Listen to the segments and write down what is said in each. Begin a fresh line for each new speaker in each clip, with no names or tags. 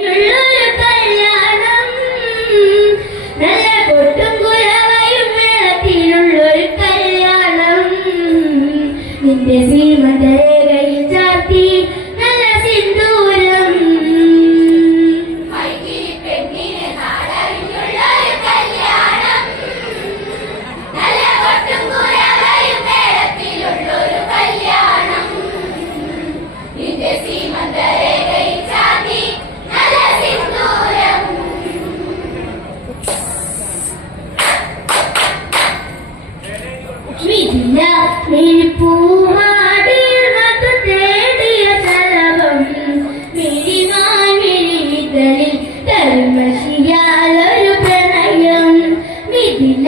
Yeah. വിധില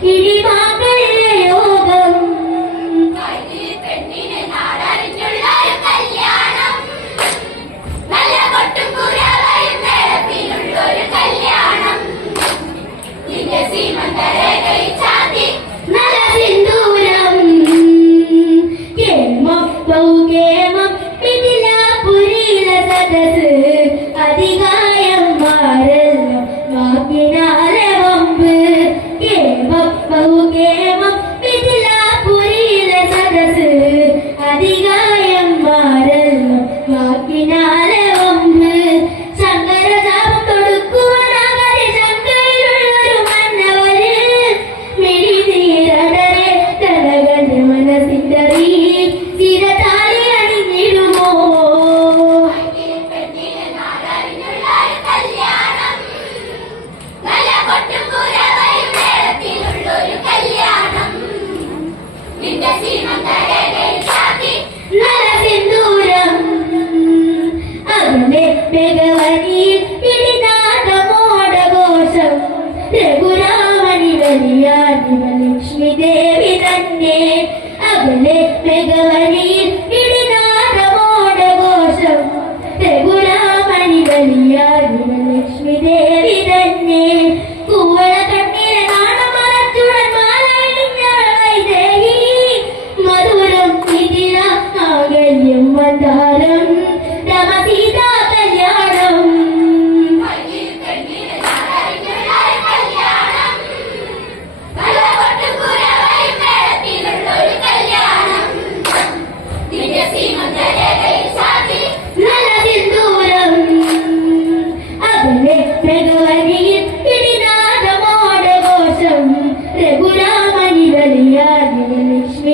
ED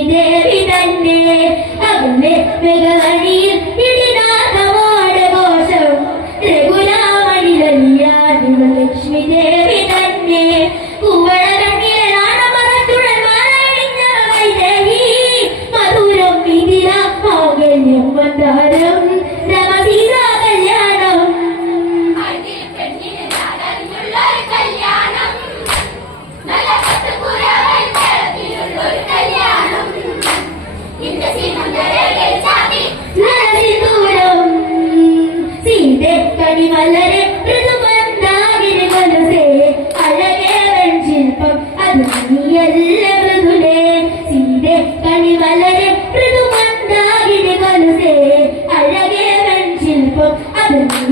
Amen. Thank you.